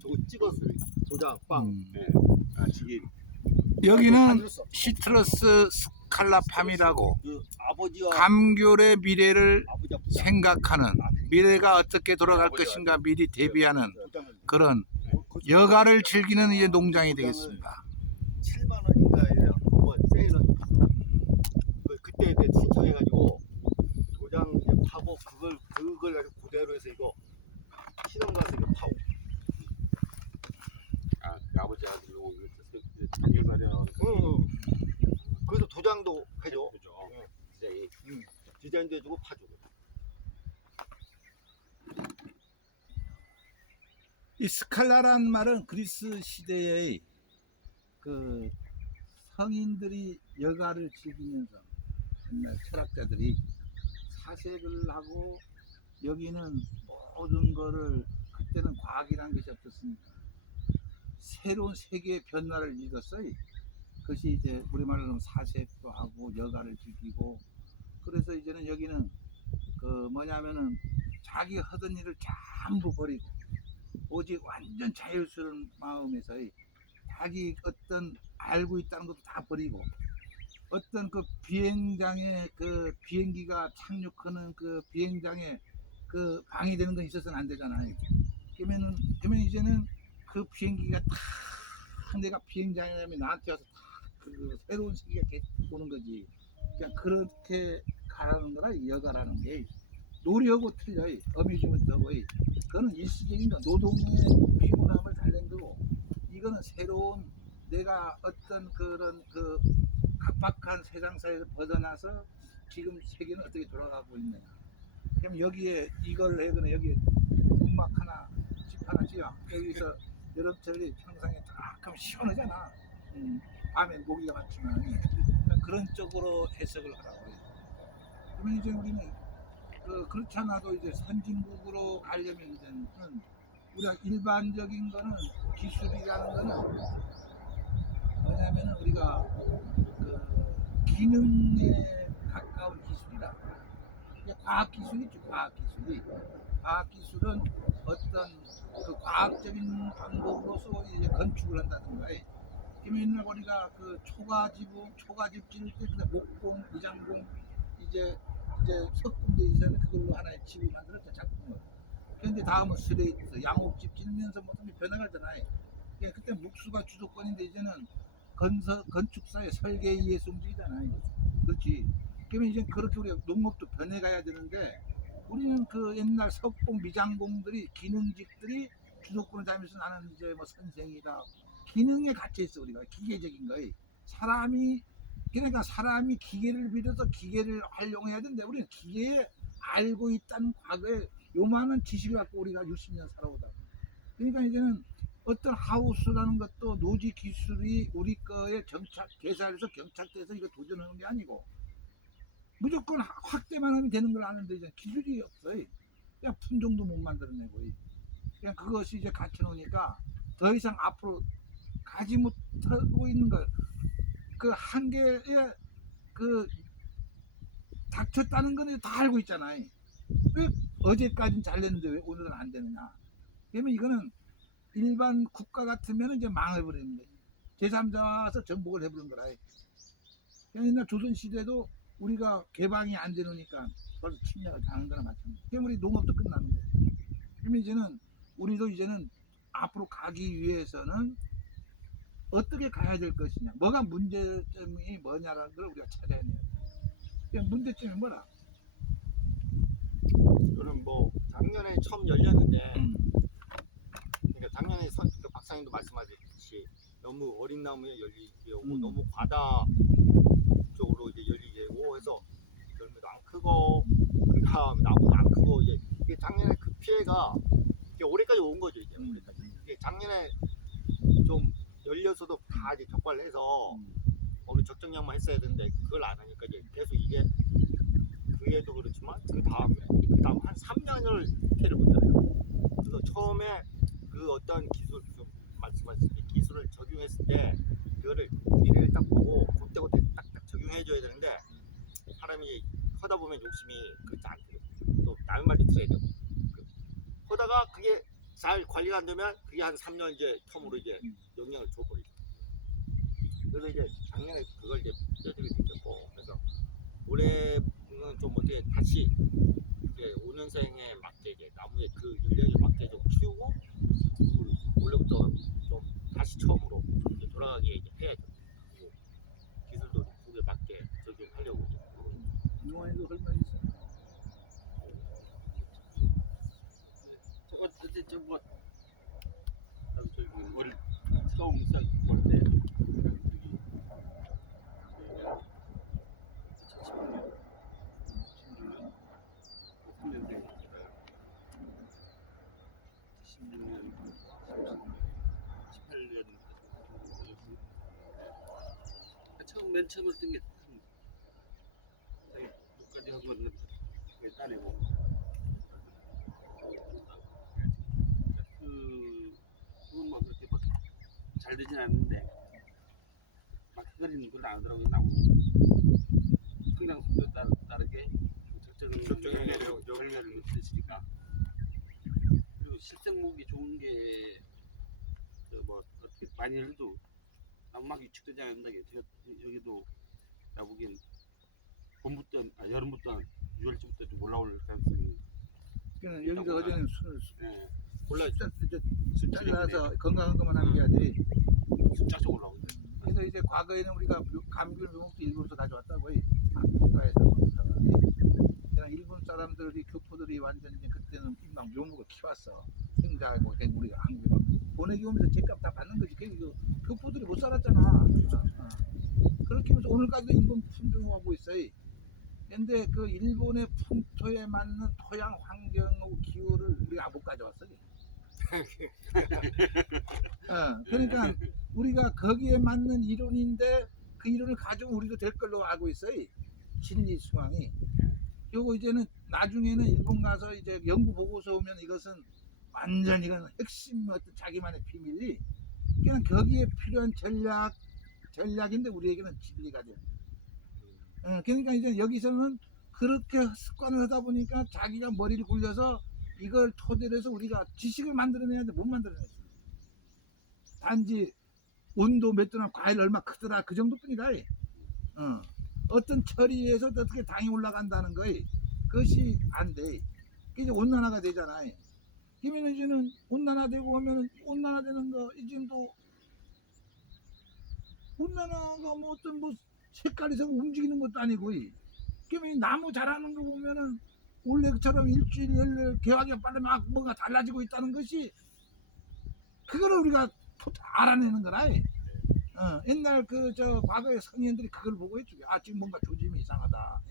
저거 찍었어요. 도장 빵. 예. 아, 저기 여기는 시트러스 스칼라팜이라고 그 아버지와 감귤의 미래를 아버지와 생각하는, 미래가 어떻게 돌아갈 것인가 미리 대비하는 도장을 그런 여가를 즐기는 이제 농장이 되겠습니다. 7만 원인가에 한번 세일은 그때 내 신청해가지고 도장 이제 파고 그걸 가지고 그대로 해서 이거 신혼 가서 이거 파고. 아, 그 아버지 아들 요거 작년 말에 나온 응. 그래서 도장도 해줘. 그죠. 응. 디자인. 디자인도 해주고 파주고. 이 스칼라란 말은 그리스 시대의 그 성인들이 여가를 즐기면서 옛날 철학자들이 사색을 하고 여기는 모든 거를, 그때는 과학이라는 것이 없었으니까 새로운 세계의 변화를 믿었어요. 그것이 이제 우리말로 하면 사색도 하고 여가를 즐기고, 그래서 이제는 여기는 그 뭐냐면은 자기 하던 일을 전부 버리고 오직 완전 자유스러운 마음에서 자기 어떤 알고 있다는 것도 다 버리고, 어떤 그 비행장에 그 비행기가 착륙하는 그 비행장에 그 방해되는 건 있어서는 안 되잖아요. 그러면 이제는 그 비행기가 다 내가 비행장이라면 나한테 와서 다 그 새로운 세계가 계속 오는 거지. 그냥 그렇게 가라는 거라. 여가라는 게 놀이하고 틀려요. 어뮤즈먼트하고. 그거는 일시적인 거, 노동의 피곤함을 달랜 거고, 이거는 새로운 내가 어떤 그런 그 각박한 세상사에서 벗어나서 지금 세계는 어떻게 돌아가고 있느냐. 그럼 여기에 이걸 해거나 여기에 문막 하나, 집 하나 지어. 여기서 여름철이 평상에 딱 하면 시원하잖아. 밤엔 모기가 많지만 그런 쪽으로 해석을 하라고 해요. 그러면 이제 우리는 그렇지 않아도 이제 선진국으로 가려면 이제는 우리가 일반적인 거는 기술이라는 거는 뭐냐면은 우리가 그 기능에 가까운 기술이다. 과학 기술이 있죠. 과학 기술은 어떤 그 과학적인 방법으로서 이제 건축을 한다든가. 그러면 옛날 우리가 그 초가집 지을 때 그냥 목공, 미장공 이제 석궁대 이전에 그걸로 하나의 집을 만들었죠. 작품을. 그런데 다음은 슬레이트, 양옥집 짓면서 모든 게 변해가잖아요. 그때 묵수가 주도권인데 이제는 건축사의 설계 이해성주의잖아요. 그렇지. 그러면 이제 그렇게 우리가 농업도 변해가야 되는데, 우리는 그 옛날 석공 미장공들이, 기능직들이 주도권을 잡으면서 나는 이제 뭐 선생이다. 기능에 갇혀 있어. 우리가 기계적인 거에 그러니까 사람이 기계를 빌어서 기계를 활용해야 되는데, 우리는 기계에 알고 있다는 과거에 요만한 지식을 갖고 우리가 60년 살아오다. 그러니까 이제는 어떤 하우스라는 것도 노지 기술이 우리 거에 개발해서 경착돼서 이거 도전하는 게 아니고, 무조건 확대만 하면 되는 걸 아는데 이제 기술이 없어요. 그냥 품종도 못 만들어내고, 그냥 그것이 이제 갇혀놓으니까 더 이상 앞으로 가지 못하고 있는 걸, 그 한계에 그 닥쳤다는 건 다 알고 있잖아요. 왜 어제까지는 잘 됐는데 왜 오늘은 안 되느냐. 그러면 이거는 일반 국가 같으면 이제 망해버리는 거예요. 제3자가 와서 정복을 해버리는 거라. 그냥 옛날 조선시대도 우리가 개방이 안 되니까 벌써 침략을 당한 거나 마찬가지. 그럼 우리 농업도 끝나는 거예요. 그러면 이제는 우리도 이제는 앞으로 가기 위해서는 어떻게 가야 될 것이냐, 뭐가 문제점이 뭐냐라는 걸 우리가 찾아야 돼요. 그냥 문제점이 뭐라? 저는 뭐 작년에 처음 열렸는데, 그러니까 작년에 그 박사님도 말씀하셨듯이 너무 어린 나무에 열리게 오고 너무 과다 쪽으로 이제 열리게 오고 해서 열매도 안 크고 그다음 나무도 안 크고, 이게 작년에 그 피해가 이게 올해까지 온 거죠. 이제 올해까지. 이게 작년에 좀 열려서도 다 이제 적발을 해서 어느 적정량만 했어야 되는데 그걸 안 하니까 이제 계속 이게 그에도 그렇지만 그 다음 한 3년을 피해를 보잖아요. 그래서 처음에 그 어떤 기술, 좀 말씀하셨듯이 기술을 적용했을 때 그거를 미래를 딱 보고 그때그때 딱딱 적용해줘야 되는데, 사람이 하다 보면 욕심이 그렇지 않거든요. 또 남의 말도 들어야 되고, 하다가 그게 잘 관리가 안 되면 그게 한 3년 이제 텀으로 이제 영향을 줘버리죠. 그래서 이제 작년에 그걸 이제 뼈들이 느꼈고, 그래서 올해는 좀 어떻게 다시 이제 5년생에 맞게 이제 나무의 그 연령에 맞게 좀 키우고 올해부터 좀 다시 처음으로 이제 돌아가게 이제 해야죠. 그리고 기술도 좀 그에 맞게 적용하려고 이제. 이동환이도 헐만 있어. 어쨌든 저뭐 저기 월 처음 시작 볼때 저희가 16년 18년 처음 맨 처음 했던 게 여기까지 한 거는 따내고 그건 뭐 그렇게 막 잘 되진 않는데 막 흐리는 건 안 하더라고요. 나무 그냥 속도에 따르게 적정한 열매를 드시니까. 그리고 실생목이 좋은 게 뭐 어떻게 많이 해도 나무막 위축되지 않는다. 여기도 나 보기엔 봄부터 여름부터 6월쯤부터 좀 올라올 가능성이. 그러니까 여기서 어제는 술을 예, 몰라 잘라서 건강한 것만 남겨야지. 쫙쫙 올라오고. 그래서 이제 과거에는 우리가 감귤 묘목도 일본에서 가져왔다고 국가에서 그냥 일본 사람들이 교포들이 완전 이제 그때는 막 묘목을 키웠어. 행자하고 우리가 한국 보내기 오면서 제값 다 받는 거지. 그 교포들이 못 살았잖아. 그렇게 하면서 오늘까지도 일본 품종하고 있어요. 근데 그 일본의 풍토에 맞는 토양 환경하고 기후를 우리가 못 가져왔어요. 그러니까 우리가 거기에 맞는 이론인데 그 이론을 가지고 우리도 될 걸로 알고 있어요. 진리 수강이. 요거 이제는 나중에는 일본 가서 이제 연구 보고서 오면 이것은 완전 이건 핵심 어떤 자기만의 비밀이 그냥 거기에 필요한 전략인데 우리에게는 진리가 돼. 그러니까 이제 여기서는 그렇게 습관을 하다 보니까 자기가 머리를 굴려서 이걸 토대로 해서 우리가 지식을 만들어내야 돼. 못 만들어냈어. 단지 온도 몇 도나 과일 얼마 크더라 그 정도뿐이다. 어떤 처리에서 어떻게 당이 올라간다는 거에 그것이 안 돼. 이제 온난화가 되잖아. 그러면 이제는 온난화되고 하면 온난화되는 거 이제도 온난화가 뭐 어떤 뭐 색깔에서 움직이는 것도 아니고 그러면 이 나무 자라는 거 보면은 원래처럼 일주일 열흘 개화기가 빠르면 뭔가 달라지고 있다는 것이 그거를 우리가 알아내는 거라. 옛날 그 저 과거의 성인들이 그걸 보고 했죠. 아 지금 뭔가 조짐이 이상하다.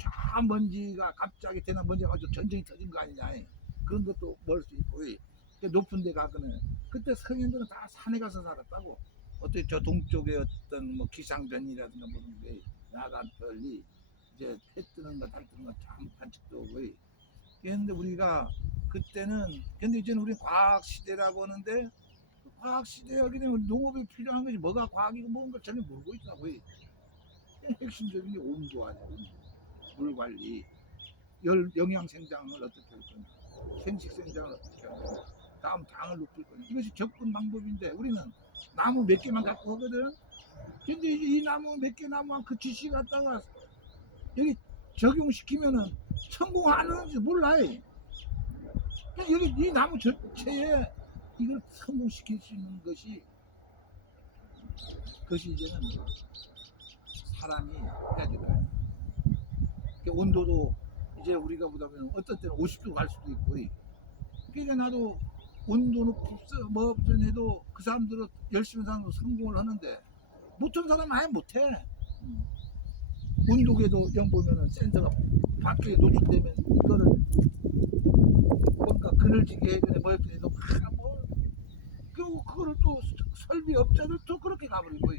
저 먼지가 갑자기 대나 먼지가 아주 전쟁이 터진 거 아니냐. 그런 것도 볼 수 있고 높은 데 가거나 그때 성인들은 다 산에 가서 살았다고. 어떻게 저 동쪽에 어떤 뭐 기상변이라든가 무슨 게 야간 별이 이제 해 뜨는 거 달 뜨는 거 참 관측도 오고 그런데 우리가 그때는 근데 이제는 우리 과학 시대라고 하는데 과학 시대에 하게 되면 농업에 필요한 것이 뭐가 과학이고 뭔가 전혀 모르고 있다고 핵심적인 게 온도 아니야. 온도. 물 관리 영양 생장을 어떻게 할 거냐 생식 생장을 어떻게 할 거냐 다음 당을 높일 거냐 이것이 접근 방법인데 우리는 나무 몇 개만 갖고 하거든. 근데 이 나무 몇 개 나무한 그 지식 갖다가 여기 적용시키면은 성공하는지 몰라. 여기 이 나무 전체에 이걸 성공시킬 수 있는 것이 그것이 이제는 사람이 해야 될 거야. 온도도 이제 우리가 보다 보면 어떤 때는 50도 갈 수도 있고 그러니까 나도 온도 높습 뭐 해도 그 사람들은 열심히 사는 성공을 하는데 못한 사람은 아예 못해. 온도계도 영 보면은 센서가 밖에 노출되면 이거를 뭔가 그늘지게 해야 뭐 해도 뭐 그리고 그거를 또 설비업자들도 그렇게 가버리고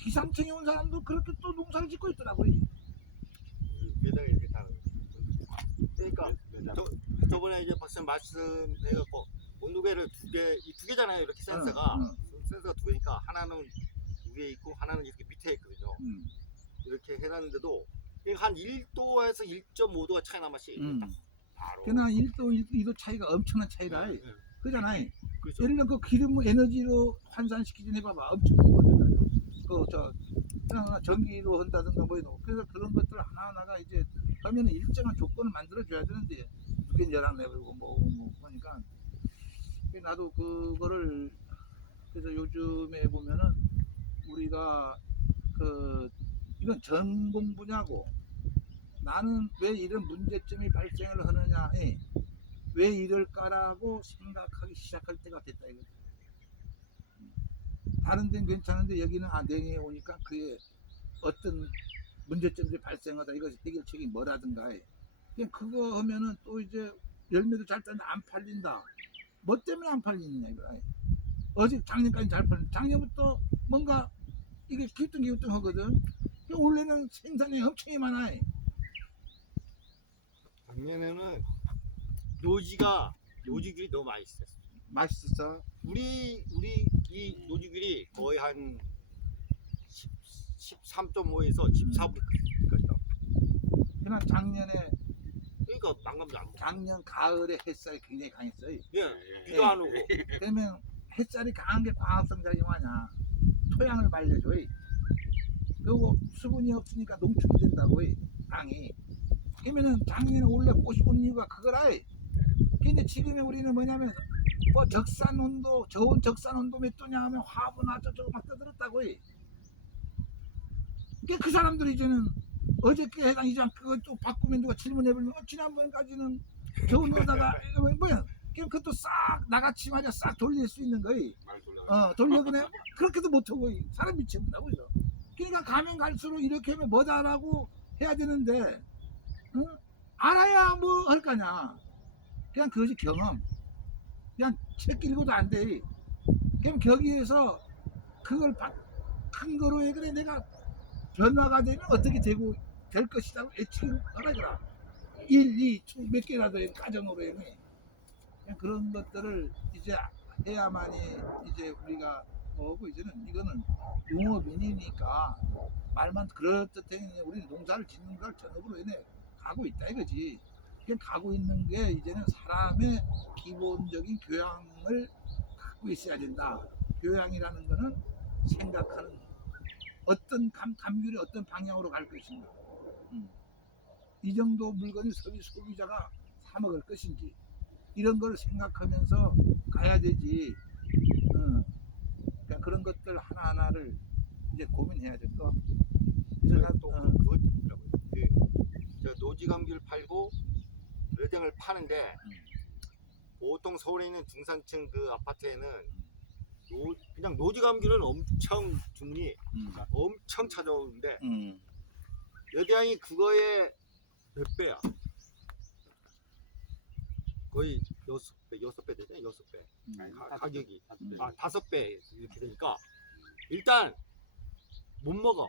기상청에 온 사람도 그렇게 또 농사를 짓고 있더라고요. 위에다가 이렇게 다는 그러니까 저번에 이제 박사님 말씀해갖고 온도계를 두 개잖아요. 이렇게 센서가 센서가 두 개니까 하나는 위에 있고 하나는 이렇게 밑에 있거든요. 이렇게 해놨는데도 한 1도에서 1.5도가 차이 나mas이 알아. 그러나 1도, 2도 차이가 엄청난 차이라. 예, 예. 그잖아요. 그렇죠. 예를 들어 그 기름을 에너지로 환산시키지 해봐봐. 엄청 크거든. 그냥 전기로 한다든가 뭐 이런. 그래서 그런 것들 하나하나가 이제 하면은 일정한 조건을 만들어줘야 되는데 누겐 열랑 내버리고 뭐 그러니까 나도 그거를 그래서 요즘에 보면은 우리가 이건 전공 분야고 나는 왜 이런 문제점이 발생을 하느냐에 왜 이럴까라고 생각하기 시작할 때가 됐다 이거지. 다른 데는 괜찮은데 여기는 냉해 오니까 그게 어떤 문제점들이 발생하다 이것이 해결책이 뭐라든가 해. 그냥 그거 하면은 또 이제 열매도 잘 따는데 안 팔린다. 뭐 때문에 안 팔리느냐 이거야. 어제 작년까지 잘 팔렸는데 작년부터 뭔가 이게 기우뚱 하거든. 올해는 생산량이 엄청 많아. 작년에는 노지귤이 너무 맛있었어. 맛있었어. 우리 이 노지귤이 거의 한 13.5에서 14불까지. 그냥 작년에 그러니까 망감도 안 먹어. 작년 가을에 햇살이 굉장히 강했어요. 예, 비도 안 오고. 그러면 햇살이 강한 게 광합성 작용하냐? 토양을 말려줘. 그리고 수분이 없으니까 농축이 된다고 땅이. 그러면은 작년에 원래 꽃이 온 이유가 그거라. 근데 지금의 우리는 뭐냐면 뭐 적산 온도, 저온 적산 온도 몇 도냐 하면 화분아 저쪽 막 떠들었다고. 그러니까 그 사람들이 이제는 어저께 해당 이장 그거 또 바꾸면 누가 질문해보면 지난번까지는 겨우 넣어다가 뭐야? 그럼 그것도 싹 나같이 말이야 싹 돌릴 수 있는 거이. 말 돌려. 돌려보내 그렇게도 못하고 사람 미쳐본다고 그죠. 그러니까 가면 갈수록 이렇게 하면 뭐다라고 해야 되는데 알아야 뭐 할 거냐. 그냥 그것이 경험. 그냥 책 읽어도 안 돼. 그럼 거기에서 그걸 큰 거로 해 그래 내가 변화가 되면 어떻게 되고 될 것이라고 예측을 하라. 1, 2, 몇 개라도 가정으로 해. 그냥 그런 것들을 이제 해야만이 이제 우리가 뭐고 이제는 이거는 농업인이니까 말만 그렇듯해 우리는 농사를 짓는 걸 전업으로 인해 가고 있다 이거지. 그냥 가고 있는 게 이제는 사람의 기본적인 교양을 갖고 있어야 된다. 교양이라는 거는 생각하는 어떤 감귤이 어떤 방향으로 갈 것인가. 이 정도 물건이 소비자가 사 먹을 것인지 이런 걸 생각하면서 가야 되지. 그러니까 그런 것들 하나하나를 이제 고민해야 될 거. 그래서 난 또 그거 있더라고요. 저 노지감귤 팔고 레등을 파는데 보통 서울에 있는 중산층 그 아파트에는 그냥 노지감귤은 엄청 주문이 엄청 찾아오는데 여대양이 그거에 몇 배야? 거의 6배 되잖아요. 6배. 가격이. 5배 이렇게 되니까 일단 못 먹어.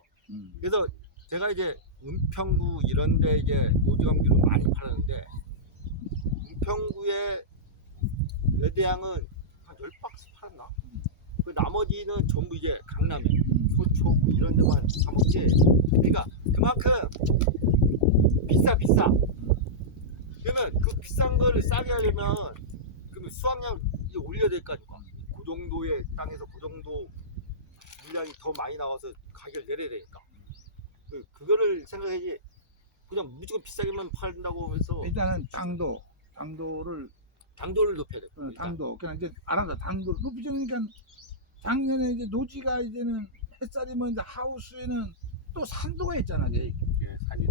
그래서 제가 이제 은평구 이런데 이제 노지감귤을 많이 팔았는데 은평구에 여대양은 한 10박스 팔았나? 그 나머지는 전부 이제 강남에 소초구 이런 데만 사 먹지. 그러니까 그만큼 비싸. 그러면 그 비싼 거를 싸게 하려면 그러면 수확량 이제 올려야 될 거 아닙니까? 그 정도의 땅에서 그 정도 물량이 더 많이 나와서 가격을 내려야 되니까 그거를 생각해야지. 그냥 무조건 비싸게만 팔린다고 해서 일단은 당도를 높여야 돼. 당도 그냥 이제 알아서 당도를 높이자니까 작년에 이제 노지가 이제는 햇살이 뭐 이제 하우스에는 또 산도가 있잖아. 예, 산이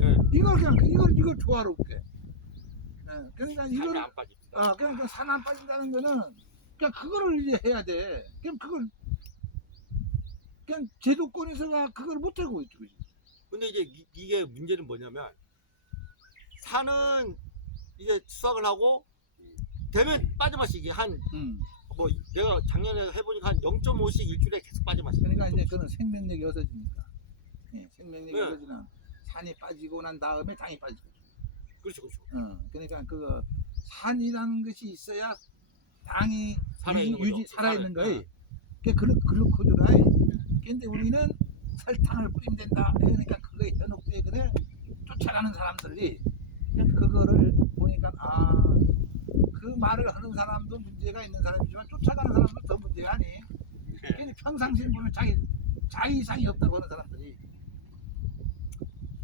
예. 이걸 조화롭게. 그러니까 산이 이걸 안 빠집니다. 그냥 산 안 빠진다는 거는 그냥 그거를 이제 해야 돼. 그냥 그걸 그냥 제도권에서가 그걸 못 하고 있죠. 근데 이제 이게 문제는 뭐냐면 산은 이제 수확을 하고 되면 빠져마시 이게 한 뭐 내가 작년에 해보니까 한 0.5씩 일주일에 계속 빠져마시. 그러니까 이제 그는 생명력이 없어지니까. 생명력이 네. 없어지면 산이 빠지고 난 다음에 당이 빠지고. 그렇죠. 그러니까 그 산이라는 것이 있어야 당이 살아있는 거예요. 그게 글루코즈라. 근데 우리는 설탕을 뿌리면 된다. 그러니까 그거에 현혹돼 그래 쫓아가는 사람들이 그냥 그거를 보니까 그 말을 하는 사람도 문제가 있는 사람이지만 쫓아가는 사람도 더 문제가 아니. 괜히 평상시에 보면 자기 이상이 없다고 하는 사람들이.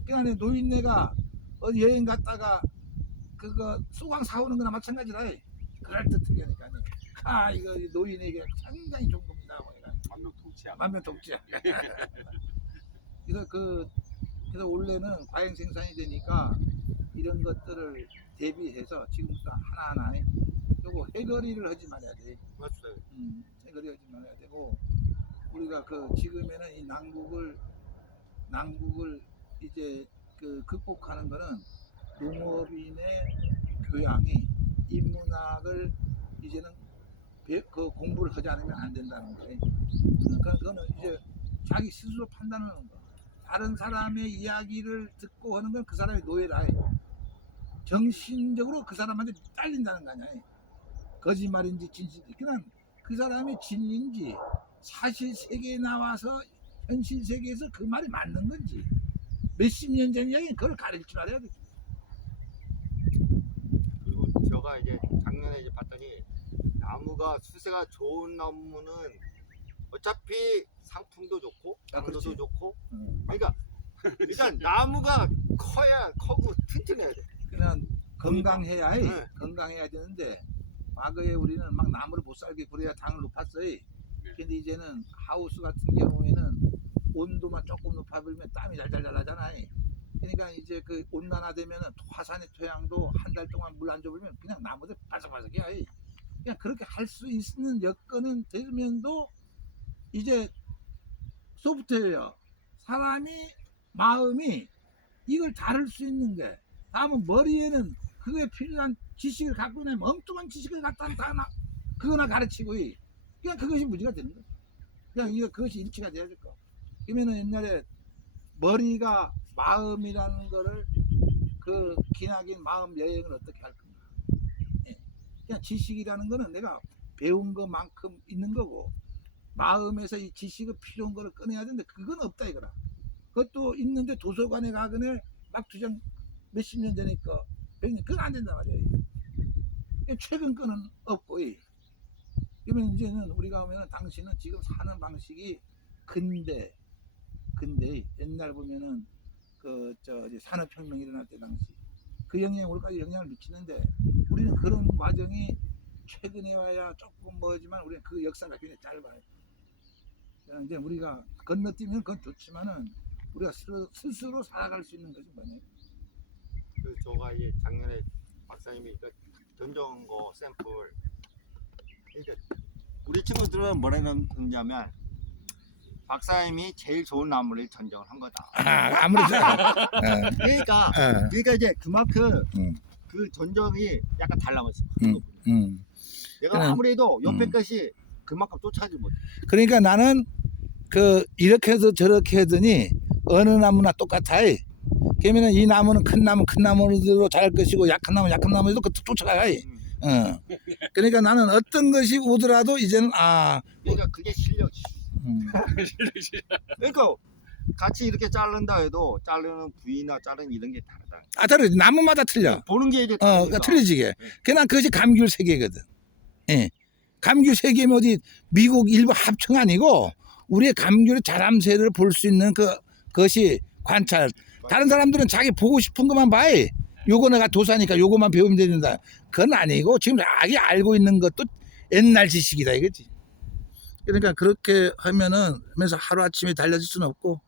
그냥 노인네가 어디 여행 갔다가 그거 수강 사오는 거나 마찬가지다. 그럴듯하게 하니까 이거 노인에게 상당히 좋은 겁니다. 만병통치약. 그래서 원래는 과잉 생산이 되니까 이런 것들을 대비해서 지금부터 하나하나 요거 해거리를 하지 말아야 돼. 맞아요. 해거리 하지 말아야 되고 우리가 지금에는 이 난국을 이제 극복하는 거는 농업인의 교양이 인문학을 이제는 공부를 하지 않으면 안 된다는 거예요. 그러니까 그거는 이제 자기 스스로 판단하는 거. 다른 사람의 이야기를 듣고 하는 건 그 사람의 노예다. 정신적으로 그 사람한테 딸린다는 거 아니야. 거짓말인지 진실인지 그냥 그 사람의 진리인지 사실 세계에 나와서 현실 세계에서 그 말이 맞는 건지 몇십 년 전 이야기는 그걸 가릴 줄 알아야 돼. 그리고 제가 이제 작년에 이제 봤더니 나무가 수세가 좋은 나무는 어차피 상품도 좋고 당도도 그렇지. 좋고 그러니까 일단 나무가 커야 커고 튼튼해야 돼. 그냥 건강해야 해. 네. 건강해야 되는데 과거에 우리는 막 나무를 못 살게 그래야 당을 높았어요. 근데 이제는 하우스 같은 경우에는 온도만 조금 높아버리면 땀이 잘잘 나잖아. 그러니까 이제 그 온난화되면은 화산의 토양도 한 달 동안 물 안 줘버리면 그냥 나무들 바삭바삭해. 그냥 그렇게 할 수 있는 여건은 되면도 이제 소프트웨어 사람이 마음이 이걸 다룰 수 있는 게 다음은 머리에는 그게 필요한 지식을 갖고 있는 엉뚱한 지식을 갖다 그거나 가르치고 그냥 그것이 문제가 되는 거야. 그냥 그것이 일치가 돼야 될 거. 그러면은 옛날에 머리가 마음이라는 거를 기나긴 마음 여행을 어떻게 할 건가. 그냥 지식이라는 거는 내가 배운 것만큼 있는 거고 마음에서 이 지식을 필요한 거를 꺼내야 되는데 그건 없다 이거라. 그것도 있는데 도서관에 가거나 막 주장 몇십 년 전이니까 100년 그건 안 된단 말이야. 최근 거는 없고 그러면 이제는 우리가 보면은 당신은 지금 사는 방식이 근대 옛날 보면은 산업혁명이 일어날 때 당시 그 영향이 우리까지 영향을 미치는데 우리는 그런 과정이 최근에 와야 조금 뭐지만 우리는 그 역사가 굉장히 짧아요. 이제 우리가 건너뛰면 그건 좋지만은 우리가 스스로 살아갈 수 있는 것이 뭐냐. 그 저가 이제 작년에 박사님이 던져온 거 샘플. 그러니까 우리 친구들은 뭐라 했냐면 박사님이 제일 좋은 나무를 전정을 한 거다. 아무래도 그러니까 이제 그만큼 그 전정이 약간 달라졌어. 내가 아무래도 옆에 것이 그만큼 쫓아가지 못해. 그러니까 나는 이렇게 해서 저렇게 하더니 어느 나무나 똑같아. 그러면은 이 나무는 큰 나무로 자랄 것이고 약한 나무에도 그 쫓아가. 그러니까 나는 어떤 것이 오더라도 이제는 그러니까 그게 실력이. 그러니까 같이 이렇게 자른다 해도 자르는 부위나 자르는 이런 게 다르다. 다르지. 나무마다 틀려. 보는 게 이제 다르니까. 틀리지게. 그냥 그것이 감귤 세계거든. 감귤 세계면 어디 미국 일부 합청 아니고 우리의 감귤의 자람세를 볼 수 있는 그것이 관찰. 다른 사람들은 자기 보고 싶은 것만 봐. 요거 내가 도사니까 요거만 배우면 된다. 그건 아니고 지금 자기 알고 있는 것도 옛날 지식이다 이거지. 그러니까 그렇게 하면서 하루아침에 달라질 수는 없고